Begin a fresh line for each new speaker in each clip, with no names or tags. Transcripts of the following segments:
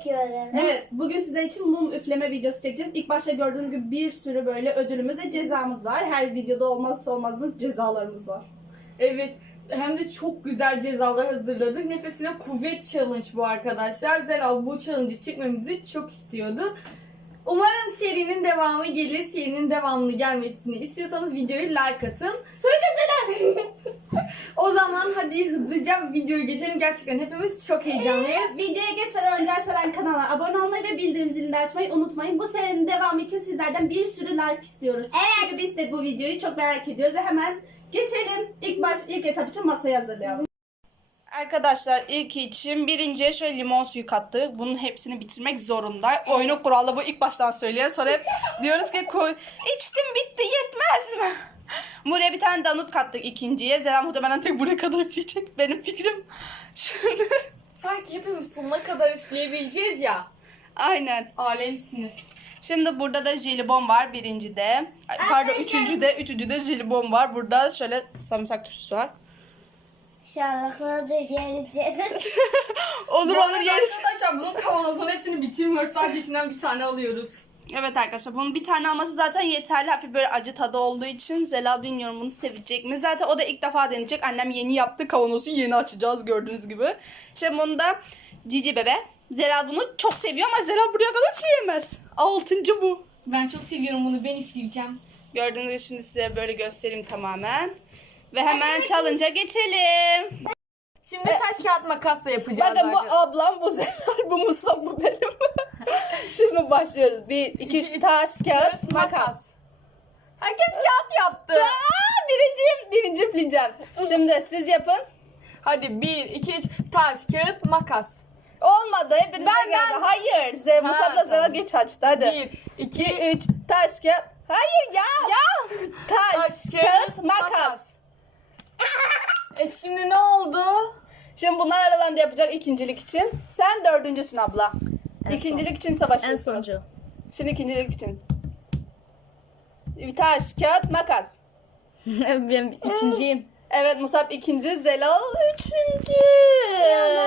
çekiyorum.
Evet, bugün sizler için mum üfleme videosu çekeceğiz. İlk başta gördüğünüz gibi bir sürü böyle ödülümüz ve cezamız var. Her videoda olmazsa olmazımız cezalarımız var.
Evet. Hem de çok güzel cezalar hazırladık. Nefesine kuvvet challenge bu arkadaşlar. Zelal bu challenge'ı çekmemizi çok istiyordu. Umarım serinin devamı gelir. Serinin devamını gelmesini istiyorsanız videoyu like atın.
Söyle
O zaman hadi hızlıca videoya geçelim. Gerçekten hepimiz çok heyecanlıyız.
Videoya geçmeden önce aşağıdan kanala abone olmayı ve bildirim zilini açmayı unutmayın. Bu serinin devamı için sizlerden bir sürü like istiyoruz.
Evet.
Çünkü biz de bu videoyu çok merak ediyoruz. Hemen geçelim. İlk baş ilk etap için masayı hazırlayalım. Arkadaşlar ilk için birinciye şöyle limon suyu kattık. Bunun hepsini bitirmek zorunda. Oyunun kuralı bu ilk baştan söylüyor. Sonra hep diyoruz ki koy içtim bitti yetmez mi? Buraya bir tane danut kattık ikinciye. Zelen muhtemelen tek buraya kadar üfleyecek. Benim fikrim. Şöyle.
Sanki hepimiz sonuna kadar üfleyebileceğiz ya.
Aynen.
Alemsiniz.
Şimdi burada da jelibon var birincide. Ay, Pardon üçüncüde. Üçüncüde jelibon var. Burada şöyle sarımsak turşusu var.
Şarkıları da geleceğiz.
olur
Bu
olur
arada
yeriz.
Arkadaşlar bunun kavanozun hepsini bitirmiyoruz. Sadece içinden bir tane alıyoruz.
Evet arkadaşlar bunun bir tane alması zaten yeterli. Hafif böyle acı tadı olduğu için Zelal bilmiyorum bunu sevecek mi? Zaten o da ilk defa deneyecek. Annem yeni yaptı. Kavanozu yeni açacağız gördüğünüz gibi. Şimdi bunu da Cici bebe. Zelal bunu çok seviyor ama Zelal buraya kadar üfleyemez. Altıncı bu.
Ben çok seviyorum bunu. Ben üfleyeceğim.
Gördüğünüz gibi şimdi size böyle göstereyim tamamen. Ve hemen challenge'a geçelim.
Şimdi taş kağıt makasla yapacağız.
Bakın bu
arkadaşlar.
ablam, bu Zelal, bu Musab, bu benim. Şimdi başlıyoruz. Bir, iki, üç, taş, kağıt, makas.
Herkes kağıt yaptı.
Aa, birinciyim, birinci üfleyeceğim. Şimdi siz yapın.
Hadi bir, iki, üç. Taş, kağıt, makas.
Olmadı, hepinize
Ben-
geldi.
ben-
Hayır, Z, Musab'la
tamam.
Zelal geç açtı. Hadi.
Bir, iki,
İki, üç, taş, kağıt. Hayır ya.
Ya.
Taş,
Taş,
kağıt,
kağıt,
makas.
makas. E şimdi ne oldu?
Şimdi bunlar aralarında yapacak ikincilik için. Sen dördüncüsün abla.
En
İkincilik için savaşıyorsunuz.
En sonuncu.
Şimdi ikincilik için. Taş, kağıt, makas.
ben ikinciyim.
Evet Musab ikinci, Zelal üçüncü.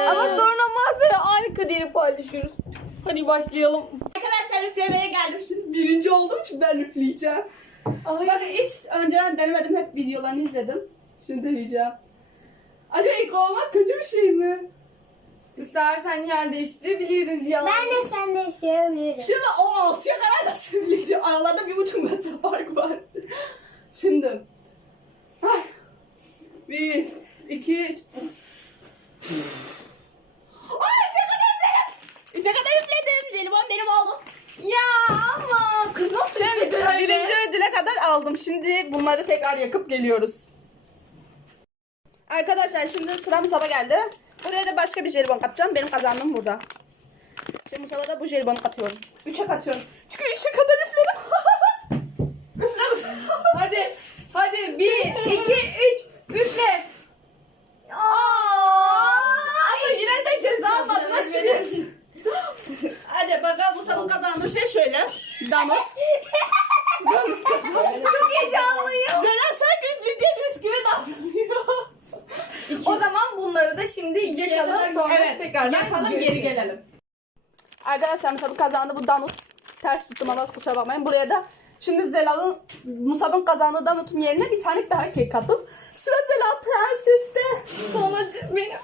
Ama sonra malzeme aynı kaderi paylaşıyoruz. Hadi başlayalım.
Arkadaşlar üflemeye geldim şimdi. Birinci olduğum için ben üfleyeceğim.
Ay.
Bakın hiç önceden denemedim. Hep videolarını izledim. Şimdi deneyeceğim. Acaba ilk olmak kötü bir şey mi?
İstersen yer değiştirebiliriz yalan.
Ben de seninle söyleyebilirim.
Şimdi o altıya kadar da söyleyeceğim. Aralarında bir buçuk metre fark var. Şimdi. Ay. Bir, iki. Ay üçe kadar üfledim. Üçe kadar üfledim. Jelibon benim oldu.
Ya ama kız nasıl üfledi öyle?
birinci ödüle kadar aldım. Şimdi bunları tekrar yakıp geliyoruz. Arkadaşlar şimdi sıra Musab'a geldi. Buraya da başka bir jelibon katacağım. Benim kazandığım burada. Şimdi Musab'a da bu jelibonu katıyorum. Üçe katıyorum. Çünkü üçe kadar üfledim. Üfle Musab.
Hadi. Hadi bir, iki, üç. Üfle.
Aa! Ama yine de ceza.
Evet.
Şimdi. Hadi bakalım Musab'ın kazandığı şey şöyle. Kazandı.
Çok heyecanlıyım.
Zelen sanki üfleyecekmiş gibi davranıyor.
O zaman bunları da şimdi yakalım sonra
Evet,
tekrardan
yapalım geri
görüşürüz.
gelelim. Arkadaşlar Musab'ın kazandı bu Danut. Ters tuttum ama kusura bakmayın. Buraya da şimdi Zelal'ın Musab'ın kazandığı Danut'un yerine bir tane daha kek kattım. Sıra Zelal Prenses'te.
Sonucu benim.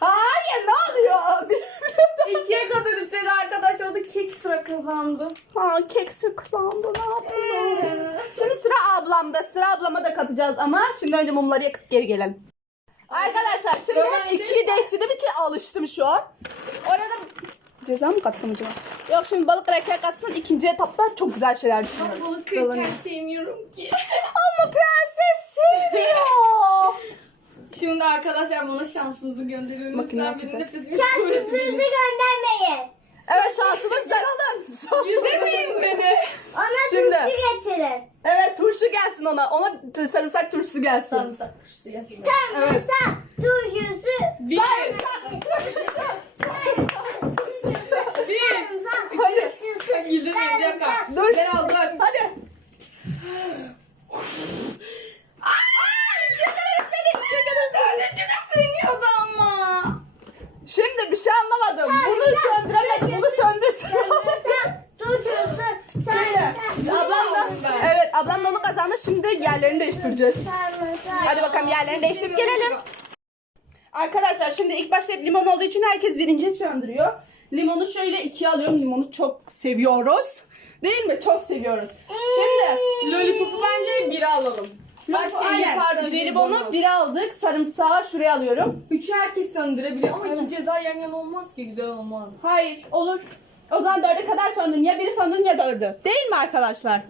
Hayır ne oluyor?
İkiye kadar üfledi arkadaşlar. O da kek sıra kazandı.
ha kek sıra kazandı ne yapalım? Şimdi sıra ablamda. Sıra ablama da katacağız ama şimdi önce mumları yakıp geri gelelim. Arkadaşlar şimdi
Ben
hep
de-
ikiyi değiştirdiğim için alıştım şu an. Orada ceza mı katsam acaba? Yok şimdi balık reker katsın ikinci etapta çok güzel şeyler düşünüyorum.
Balık kırken sevmiyorum ki.
Ama prenses seviyor.
Şimdi arkadaşlar bana şansınızı gönderin.
Bakın ne
Lütfen benim
yapacak?
nefesimi
göndermeyin.
Evet şansınız sen alın.
Yüzemeyin beni.
Ona
Şimdi.
turşu getirin.
Evet turşu gelsin ona. Ona sarımsak turşusu gelsin.
Sarımsak turşusu gelsin.
Sarımsak turşusu.
Bir,
söndürüyor. Limonu şöyle ikiye alıyorum. Limonu çok seviyoruz. Değil mi? Çok seviyoruz. Şimdi
Lollipop'u bence biri alalım. Bak şey
aynen.
yukarıda
Jelibonu bir aldık. Sarımsağı şuraya alıyorum.
Üçü herkes söndürebiliyor ama iki ceza yan yana olmaz ki güzel olmaz.
Hayır olur. O zaman dörde kadar söndürün. Ya biri söndürün ya dördü. Değil mi arkadaşlar?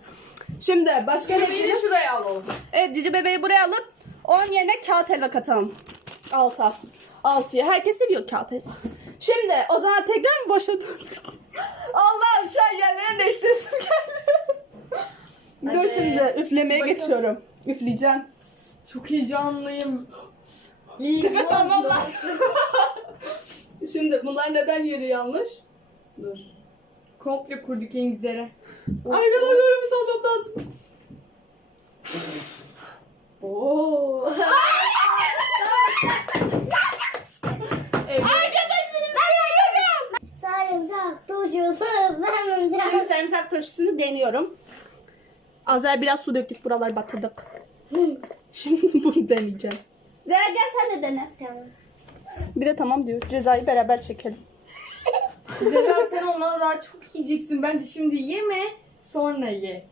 Şimdi başka ne
de şuraya alalım.
Evet cici bebeği buraya alıp onun yerine kağıt helva katalım. Alta. Altıya. Herkes seviyor kağıt helva. Şimdi o zaman tekrar mı başa döndük? Allah'ım şu an yerlerini değiştirsin geldi. Dur
Hadi.
şimdi üflemeye
Bakalım.
geçiyorum. Üfleyeceğim.
Çok heyecanlıyım. İyi
Nefes almam lazım. şimdi bunlar neden yeri yanlış? Dur.
Komple kurduk güzeli.
Arkadaşlar nefes almam lazım.
Oo. evet.
Sarımsak turşusu.
Şimdi
Sarımsak.
sarımsak turşusunu deniyorum. Azer biraz su döktük buralar batırdık. Şimdi bunu deneyeceğim. Zera gel sen de dene.
Tamam.
Bir de tamam diyor. Cezayı beraber çekelim.
Zehra sen ondan daha çok yiyeceksin. Bence şimdi yeme sonra ye.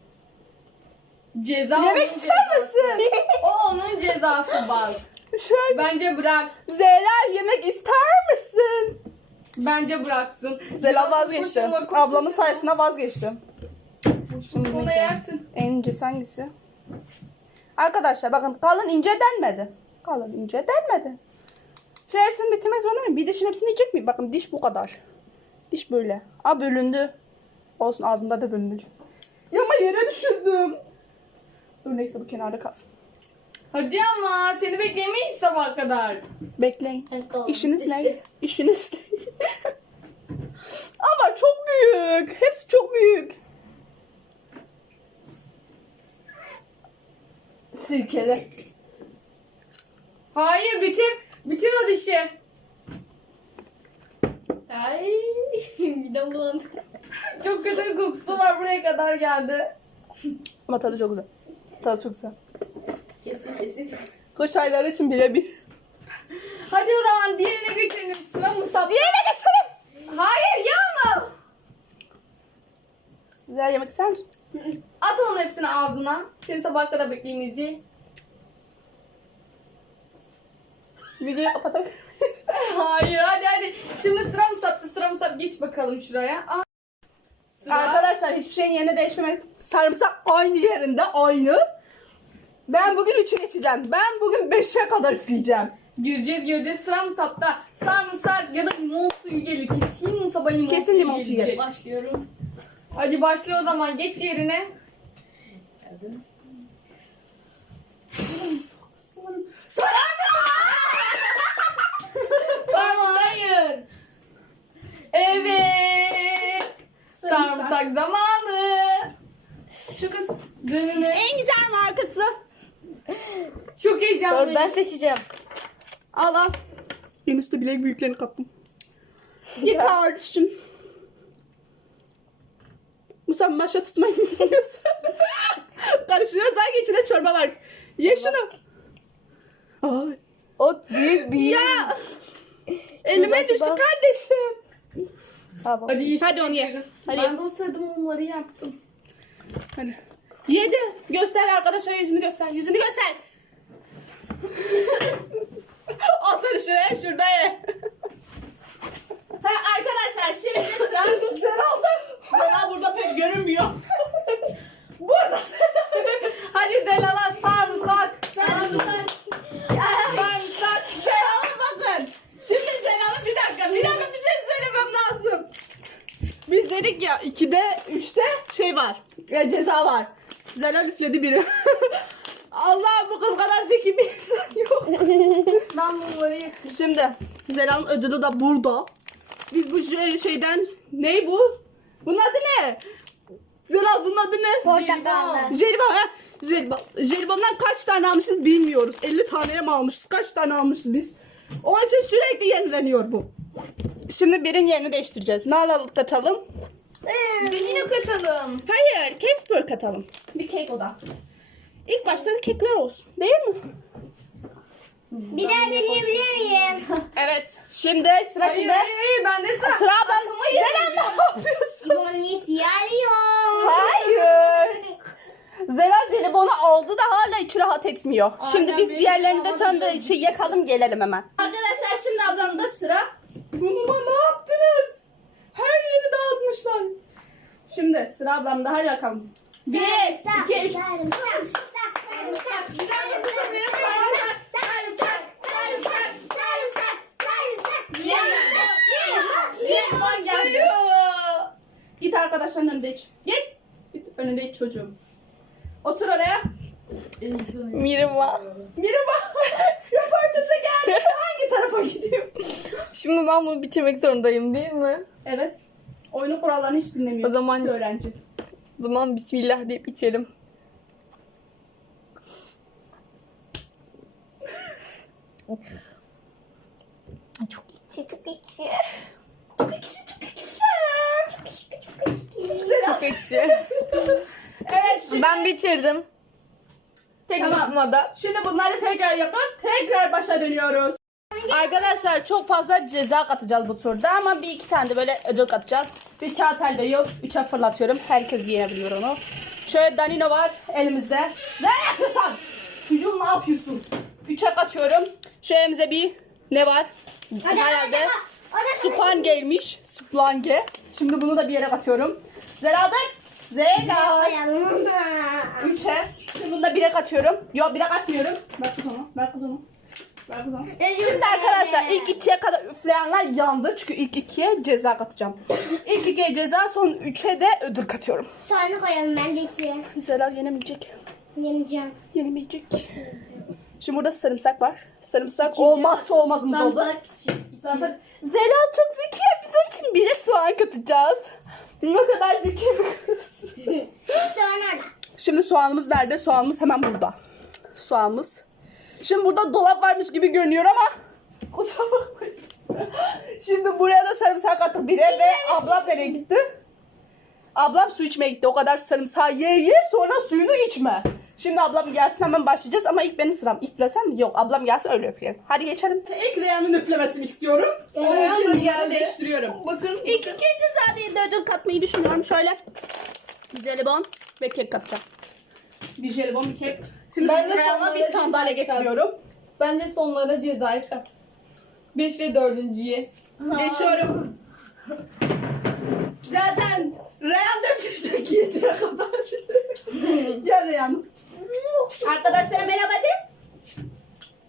Ceza
Yemek ister
cezası.
misin?
O onun cezası bak.
Şöyle.
Bence bırak.
Zera yemek ister misin?
Bence bıraksın.
Zela vazgeçti. Ablamın sayesinde vazgeçtim.
Yersin.
En incesi hangisi? Arkadaşlar bakın kalın ince denmedi. Kalın ince denmedi. Şu hepsini bitirmek zorunda mıyım? Bir dişin hepsini yiyecek miyim? Bakın diş bu kadar. Diş böyle. Aa bölündü. Olsun ağzımda da bölündü. Ya ama yere düşürdüm. Dur neyse bu kenarda kalsın.
Hadi ama seni bekleyemeyiz sabaha kadar.
Bekleyin. İşiniz ne?
işte.
İşiniz ne? ama çok büyük. Hepsi çok büyük. Sirkele.
Hayır bitir. Bitir o dişi. Ay midem bulandı. Çok kötü bir kokusu var buraya kadar geldi.
Ama tadı çok güzel. Tadı çok güzel.
Kesin kesin.
Kış ayları için birebir.
Hadi o zaman diğerine geçelim. Sıra Musab.
Diğerine geçelim.
Hayır yapma.
Güzel yemek ister misin?
At onun hepsini ağzına. Seni sabaha kadar bekleyiniz ye.
Videoyu kapatabilir miyiz?
Hayır hadi hadi. Şimdi sıra Musab'da sıra Musab. Geç bakalım şuraya. Aa. Sıra.
Arkadaşlar hiçbir şeyin yerine değiştirmedik. Sarımsak aynı yerinde aynı. Ben bugün 3'e geçeceğim. Ben bugün 5'e kadar üfleyeceğim.
Göreceğiz göreceğiz. Sıra Musab'da sarımsak ya da limon suyu gelir. Kesin Musab'a limon
Kesin limon suyu gelir.
Başlıyorum. Hadi başla o zaman. Geç yerine. Tamam hayır. Evet. Sarımsak zamanı.
Çıkın.
Dönene.
En güzel markası.
Çok heyecanlıyım.
Ben seçeceğim.
Al al. En üstte bilek büyüklerini kaptım. Ye kardeşim. Musa maşa tutmayı bilmiyorsun. Karıştırıyor sanki içinde çorba var. Ye şunu. Ay.
O büyük büyük.
Ya. Elime düştü
bak.
kardeşim.
Tamam.
Hadi.
Hadi onu ye. Hadi ye.
Ben de o sırada mumları yaptım.
Hadi. Yedi. Göster arkadaşa yüzünü göster. Yüzünü göster. Otur şuraya şurada ye. ha, arkadaşlar şimdi sıra Zeral'da. Zeral burada pek görünmüyor. burada
Hadi Delala sarımsak. Sarımsak. Sarımsak.
Zeral'a bakın. Şimdi Zeral'a bir dakika bir dakika bir şey söylemem lazım. Biz dedik ya 2'de 3'te şey var. Ya ceza var. Zelal üfledi biri. Allah bu kız kadar zeki bir insan yok.
Ben mumları yakayım.
Şimdi Zelal'ın ödülü de burada. Biz bu şey- şeyden ne bu? Bunun adı ne? Zelal bunun adı ne?
Portakallı.
Jelibon. ha? Jelibon. Jelibondan kaç tane almışız bilmiyoruz. 50 taneye mi almışız? Kaç tane almışız biz? Onun için sürekli yenileniyor bu. Şimdi birin yerini değiştireceğiz. Ne alalım katalım?
Yine katalım.
Hayır, Casper katalım. Bir kek o da. İlk başta da kekler olsun. Değil mi?
Bir daha deneyebilir miyim?
Evet. Şimdi sıra
Hayır
kimde?
hayır hayır bende sıra.
Sıra ablam. Zeren ne yapıyorsun?
Bonus yalıyor.
Hayır. Zeren jelibonu aldı da hala içi rahat etmiyor.
Aynen,
şimdi biz
benim
diğerlerini de söndür
diyorum.
şey yakalım gelelim hemen. Arkadaşlar şimdi ablamda sıra. Bunuma ne yaptınız? Her yeri dağıtmışlar. Şimdi sıra ablamda hadi bakalım. Bir, iki, üç. Limon geldi. Git arkadaşların önünde iç. Git. Git önünde iç çocuğum. Otur oraya.
Mirva.
Merhaba. Röportaja geldik. Hangi tarafa gidiyor?
Şimdi ben bunu bitirmek zorundayım değil mi?
Evet. Oyunun kurallarını hiç dinlemiyor.
O zaman-
Lise öğrenci.
O zaman bismillah deyip içelim. Çok ekşi, çok ekşi.
Çok ekşi, çok ekşi. Çok ekşi, çok ekşi.
Çok ekşi.
Evet şimdi,
Ben bitirdim. Tek
Tamam.
lokmada.
şimdi bunları tekrar yapıp tekrar başa dönüyoruz. Arkadaşlar çok fazla ceza katacağız bu turda ama bir iki tane de böyle ödül katacağız. Bir kağıt elde yok. Üçe fırlatıyorum. Herkes yiyebiliyor onu. Şöyle Danino var elimizde. Ne yapıyorsun? Çocuğum ne yapıyorsun? Üçe katıyorum. Şu elimize bir ne var? Herhalde gelmiş. Splange. Şimdi bunu da bir yere katıyorum. Zeladık. Zela. Üçe. Şimdi bunu da bire katıyorum. Yok bire katmıyorum. Ver kız onu. Ver kız onu. Şimdi arkadaşlar ilk ikiye kadar üfleyenler yandı. Çünkü ilk ikiye ceza katacağım. İlk ikiye ceza son üçe de ödül katıyorum.
Sonra koyalım bence ikiye.
Zelal yenemeyecek.
Yeneceğim.
Yenemeyecek. Şimdi burada sarımsak var. Sarımsak olmazsa olmazımız oldu. Sarımsak. Zelal çok zeki ya. Biz onun için bire soğan katacağız. Ne kadar zeki bir kız. Şimdi soğanımız nerede? Soğanımız hemen burada. Soğanımız. Şimdi burada dolap varmış gibi görünüyor ama kusura bakmayın. Şimdi buraya da sarımsak attık bire ve ablam nereye gitti? Ablam su içmeye gitti. O kadar sarımsağı ye ye sonra suyunu içme. Şimdi ablam gelsin hemen başlayacağız ama ilk benim sıram. İflesem mi? Yok ablam gelsin öyle üfleyelim. Hadi geçelim. İlk Reyhan'ın üflemesini istiyorum. Onun için yeri değiştiriyorum.
Bakın.
İlk iki ceza değil de ödül katmayı düşünüyorum. Şöyle jelibon ve kek katacağım. Bir jelibon bir kek. Şimdi
Ben de
sırayla bir sandalye getiriyorum.
Ben de sonlara cezayı kat. 5 ve 4.ye.
Geçiyorum. Zaten Reyhan da üfleyecek yediye kadar. Gel Reyhan. Arkadaşlara merhaba de.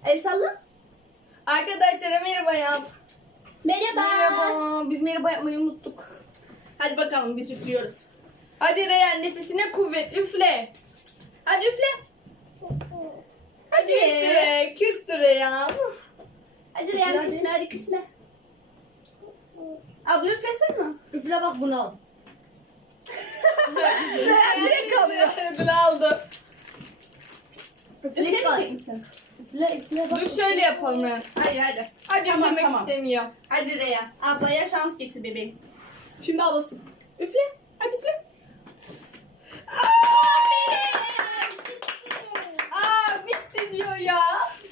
El salla.
Arkadaşlara merhaba yap.
merhaba.
Merhaba. Biz merhaba yapmayı unuttuk.
Hadi bakalım biz üflüyoruz.
Hadi Reyhan nefesine kuvvet üfle.
Hadi üfle. Hadi.
Üfle. Küstü Reyhan.
Hadi Reyhan küsme hadi küsme. Abla üflesin mi?
Üfle bak bunu al.
Reyhan direkt kalıyor.
Ödül aldı.
Üflemeyecek misin?
Üfle üfle bak.
Dur şöyle yapalım Reyhan.
Hayır hadi.
Hadi
Tamam,
üflemek
tamam.
istemiyor.
Hadi Reyhan. Ablaya şans getir bebeğim. Şimdi ablası. Üfle. Üfle.
Aa bitti diyor ya.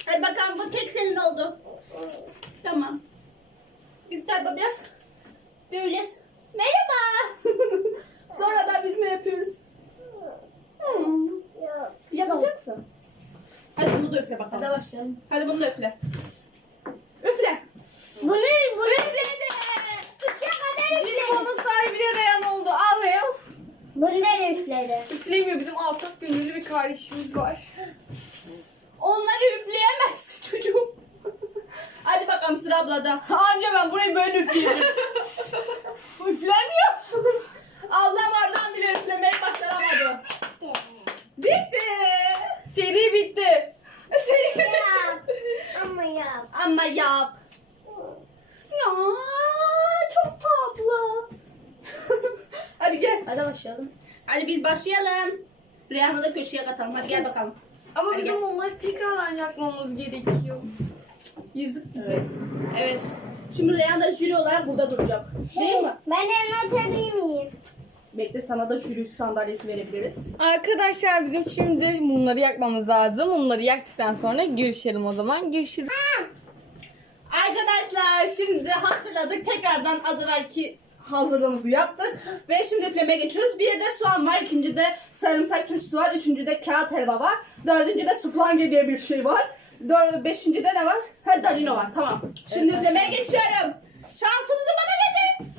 Hadi bakalım bu kek senin oldu. Tamam. Biz galiba biraz böyle merhaba. Sonra da biz mi yapıyoruz? Hmm. Yapacaksın. Hadi bunu da üfle bakalım.
Hadi başlayalım.
Hadi bunu da üfle. Üfle.
Bunu bunu üfledi. Üçe kadar üfledi.
Onun sahibi de Reyhan oldu. Al Reyhan.
Bunları üfledi.
Üflemiyor bizim alçak gönüllü bir kardeşimiz var.
Onları üfleyemezsin çocuğum. Hadi sıra ablada.
Anca ben burayı böyle üfleyelim. Üflemiyor.
Ablam oradan bile üflemeye başaramadı. Bitti.
Seri bitti.
Seni
Yap. Ama yap.
Ama yap. Ya çok tatlı. Hadi gel.
Hadi başlayalım.
Hadi biz başlayalım. Reyhan'ı da köşeye katalım. Hadi gel bakalım.
Ama
Hadi
bizim
gel.
onları tekrardan yakmamız gerekiyor.
Evet. Evet. Şimdi Reyhan da jüri olarak burada duracak. Değil mi?
Ben en oturayım miyim?
Bekle sana da jüri sandalyesi verebiliriz.
Arkadaşlar bizim şimdi mumları yakmamız lazım. Mumları yaktıktan sonra görüşelim o zaman. Görüşürüz.
Arkadaşlar şimdi hazırladık. Tekrardan az evvelki hazırlığımızı yaptık. Ve şimdi üflemeye geçiyoruz. Bir de soğan var. ikinci de sarımsak turşusu var. Üçüncü de kağıt helva var. Dördüncü de suplange diye bir şey var. Dör, beşinci de ne var? Ha dalino var. Tamam. Şimdi üflemeye geçiyorum. Şansınızı bana verin.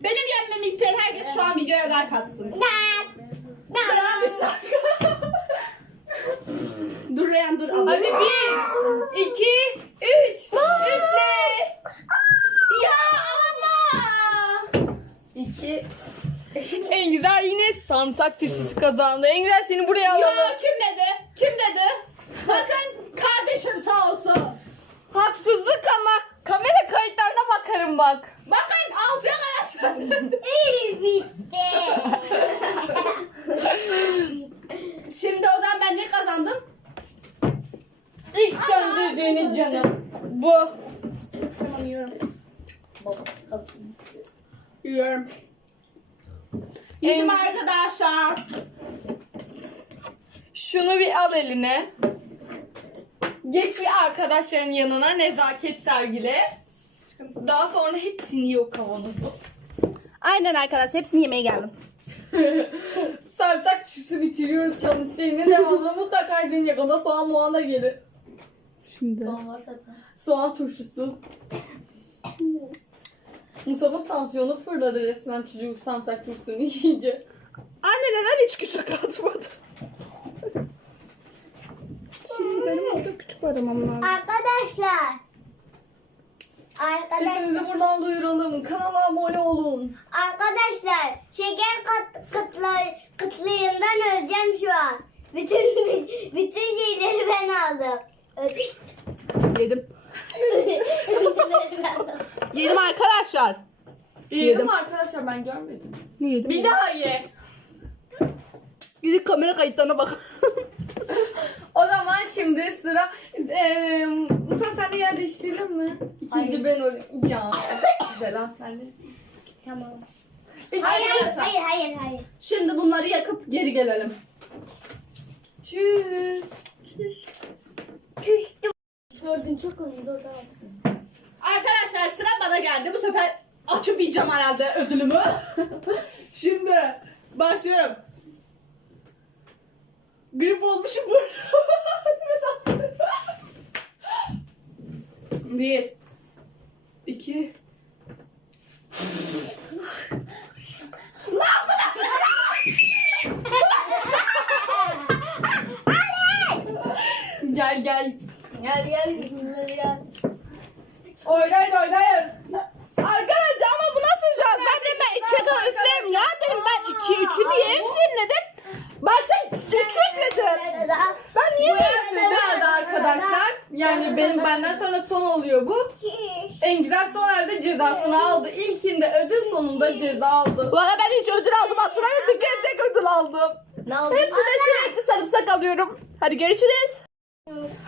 Benim yenmemi isteyen herkes şu an videoya like atsın. Selam Işrak. dur Reyhan dur.
Hadi bir, iki, üç. Üfle.
Ya ama.
İki. En güzel yine sarımsak turşusu kazandı. En güzel seni buraya
Ya
alalım.
kim dedi? Kim dedi? Bakın kardeşim sağ olsun.
Haksızlık ama kamera kayıtlarına bakarım bak.
Bakın altıya kadar söndürdüm.
İyi bitti.
Şimdi o zaman ben ne kazandım?
İlk söndürdüğünü canım. Bu.
Tamam yiyorum. Yiyorum. Yedim arkadaşlar.
Şunu bir al eline. Geç bir arkadaşların yanına nezaket sergile. Daha sonra hepsini yiyor kavanozu.
Aynen arkadaşlar hepsini yemeye geldim.
Sarımsak turşusu bitiriyoruz challenge serinin devamını mutlaka izleyecek. O da soğan muğan da gelir.
Şimdi.
Soğan turşusu. Musab'ın tansiyonu fırladı resmen çocuğu sarımsak turşusunu yiyince.
Anne neden hiç küçük atmadı? Şimdi benim orada küçük aramam lazım.
Arkadaşlar. Arkadaşlar.
Sesimizi buradan duyuralım. Kanala abone olun.
Arkadaşlar şeker kat, kıtla, kıtlığından öleceğim şu an. Bütün bütün şeyleri ben aldım.
Yedim.
Ödülleri ben aldım.
Yedim arkadaşlar.
Yedim
Yedim.
arkadaşlar ben görmedim.
Ne yedim?
Bir daha ye.
Gidip kamera kayıtlarına bak.
O zaman şimdi sıra... Eee Musa sen de yer değiştirelim mi? İkinci ben olayım. Ya. Selam sen de.
Tamam. Hayır hayır
Arkadaşlar.
hayır hayır hayır.
Şimdi bunları yakıp geri gelelim.
Çüz.
Gördün çok hızlı orada alsın.
Arkadaşlar sıra bana geldi. Bu sefer açıp yiyeceğim herhalde ödülümü. Şimdi başlıyorum. Grip olmuşum burada. Bir. iki. Lan bu nasıl şans?
Gel gel.
Gel gel gel.
Oynayın oynayın. Arkadaşlar ama bu nasıl şans? Ben dedim ben ikiye kadar üfleyeyim ya dedim ben iki üçü diye üfleyeyim dedim. Baktım üçü üfledim. Ben niye değiştirdim?
Arkadaşlar. Yani benim benden sonra son oluyor bu. En güzel Soner de cezasını aldı. İlkinde ödül sonunda ceza aldı.
Valla ben hiç ödül aldım hatırlamıyorum. Bir kere tek ödül aldım.
Ne oldu?
Hepsine sürekli sarımsak alıyorum. Hadi görüşürüz.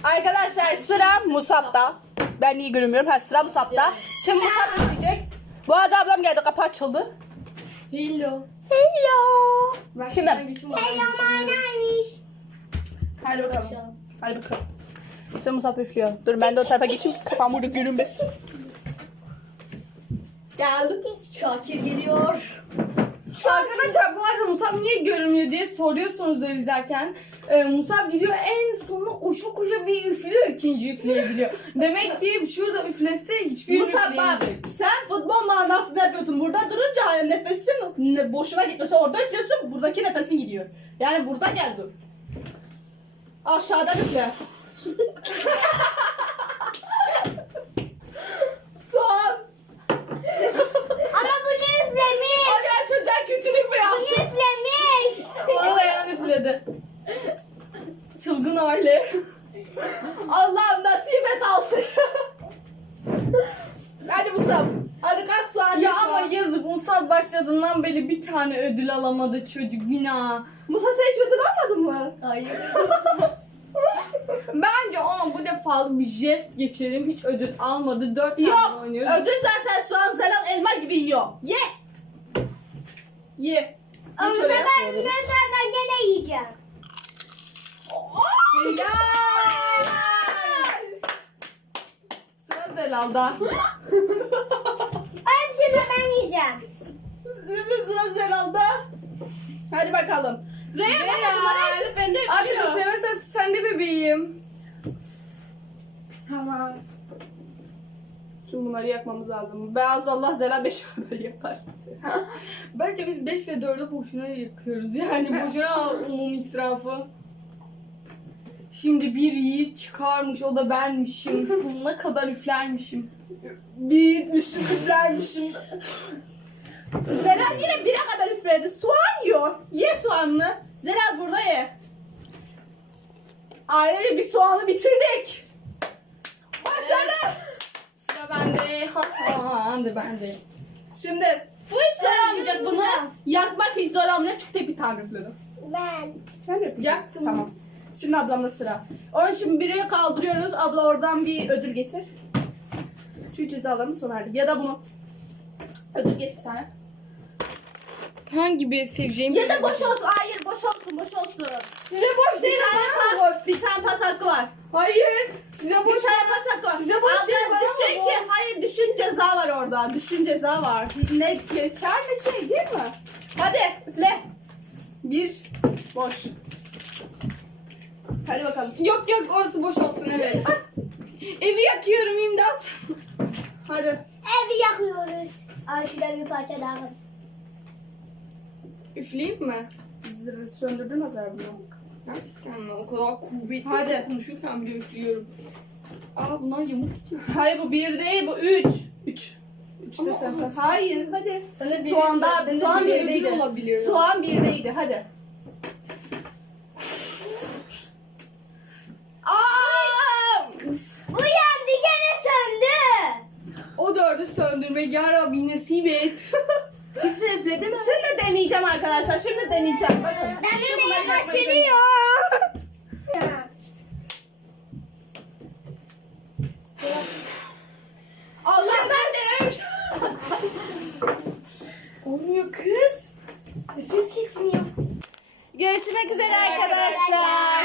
Arkadaşlar sıra Musab'da. Ben iyi görünmüyorum. Ha sıra Musab'da. Şimdi Musab üfleyecek. Bu arada ablam geldi kapı açıldı.
Hello.
Hello.
Ben
Şimdi.
şimdi geçim
neymiş?
Hadi bakalım. Hadi bakalım. Musab üflüyor. Dur ben de o tarafa geçeyim. Kafam burada görünmesin. Geldim.
Şakir geliyor.
Arkadaşlar bu arada Musab niye görünmüyor diye soruyorsunuzdur izlerken. Ee, Musab gidiyor en sona koşu koşu bir üflüyor ikinci üfleyebiliyor. Demek ki şurada üflese hiçbir
Musab bak sen futbol manasında yapıyorsun. Burada durunca hani nefesin ne- boşuna gitmiyor. Sen orada üflüyorsun buradaki nefesin gidiyor. Yani burada gel dur. Aşağıdan üfle. Son.
Ama bunu üflemiş.
Hadi ben çocuğa kötülük mü
Bunu
yaptım?
üflemiş.
Bana yan üfledi. Çılgın aile.
Allah'ım nasip et altı. Hadi Musab. Hadi kalk soğan.
Ya ama
soğan.
yazık Musab başladığından beri bir tane ödül alamadı çocuk günah.
Musa sen hiç ödül almadın mı?
Hayır.
Bence ona bu defa bir jest geçelim. Hiç ödül almadı. Dört tane
Yok.
oynuyoruz.
Ödül zaten soğan Zelal elma gibi yiyor. Ye. Ye.
Ama
Hiç öyle
bu
yapmıyoruz.
sefer ben gene yiyeceğim.
Sıra Zelal'da.
Hepsini ben yiyeceğim.
Sıra Zelal'da. Hadi bakalım. Reyhan
Zelal.
bunları her seferinde
Artık
yapıyor.
üflemesen sen de bebeğim.
Tamam. Şimdi bunları yakmamız lazım. Beyaz Allah Zelal 5 kadar yakar.
Bence biz 5 ve 4'ü boşuna yakıyoruz. Yani boşuna umum israfı. Şimdi bir yiğit çıkarmış o da benmişim. Sonuna kadar üflermişim.
Büyütmüşüm, üflermişim. Zelal yine bire kadar üfledi. Soğan yiyor. Ye soğanını. Zelal burada ye. Ailece bir soğanı bitirdik. Başarı.
Sıra bende. Ha ha bende.
Şimdi bu hiç zor olmayacak bunu. Yakmak hiç zor olmayacak çünkü tek bir tane üfledim.
Ben.
Sen de.
Yaktım.
Tamam. Şimdi ablamda sıra. Onun için biri kaldırıyoruz. Abla oradan bir ödül getir. Şu cezalarını sona erdik. Ya da bunu. Ödül getir bir tane.
Hangi bir seveceğim?
Ya da boş olsun. Hayır boş olsun boş olsun.
Size boş
Bir
değil
tane
bana mı boş?
pas, bir tane pas hakkı var.
Hayır. Size
Bir
boş
tane pas hakkı var.
Size boş
Abla,
değil, bana
düşün
mı
ki,
boş?
hayır düşün ceza var orada. Düşün ceza var. Ne kar ne şey değil mi? Hadi üfle. Bir boş. Hadi bakalım.
Yok yok orası boş olsun evet. Evi yakıyorum imdat.
Hadi.
Evi yakıyoruz. Ay şurada bir parça daha var.
Üfleyeyim mi?
Zırhı söndürdün Hazar bunu.
Gerçekten? O kadar kuvvetli
Hadi.
konuşurken bile üflüyorum. Aa bunlar yamuk gidiyor.
Hayır bu bir değil bu üç. Üç. Üç de sen.
ama-
Hayır hadi.
Sen de
Soğan daha
sen
soğan
bir
birdeydi. Soğan birdeydi hadi. Aa!
Bu yandı gene söndü.
O dördü söndürmek ya Rabbi nasip et. Kimse üfledi mi?
Şimdi deneyeceğim arkadaşlar. Şimdi deneyeceğim. Bakın.
Denemeyi
Bunları yapmayı
kaçırıyor.
Allah'tan denemiş.
Olmuyor kız. Nefes gitmiyor.
Görüşmek üzere arkadaşlar.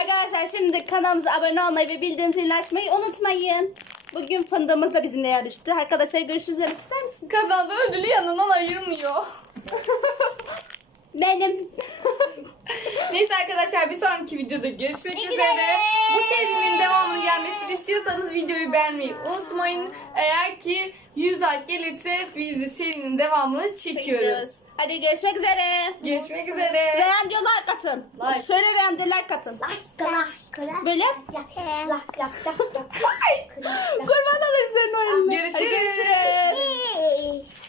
Arkadaşlar şimdi kanalımıza abone olmayı ve bildirim zilini açmayı unutmayın. Bugün fındığımız da bizimle yarıştı. Arkadaşlar görüşürüz demek ister misin?
Kazandığı ödülü yanından ayırmıyor.
Benim.
Neyse arkadaşlar bir sonraki videoda görüşmek
İyi
üzere.
günler.
Bu serinin devamını gelmesini istiyorsanız videoyu beğenmeyi unutmayın. Eğer ki 100 like gelirse biz de serinin devamını çekiyoruz.
Hadi görüşmek üzere.
Görüşmek üzere.
Reyhan diyor like atın.
Like.
Söyle Reyhan diyor like atın. Böyle.
Yak, yak. Kırak, yak.
Kurban olurum senin o eline.
Görüşürüz.
Hadi görüşürüz.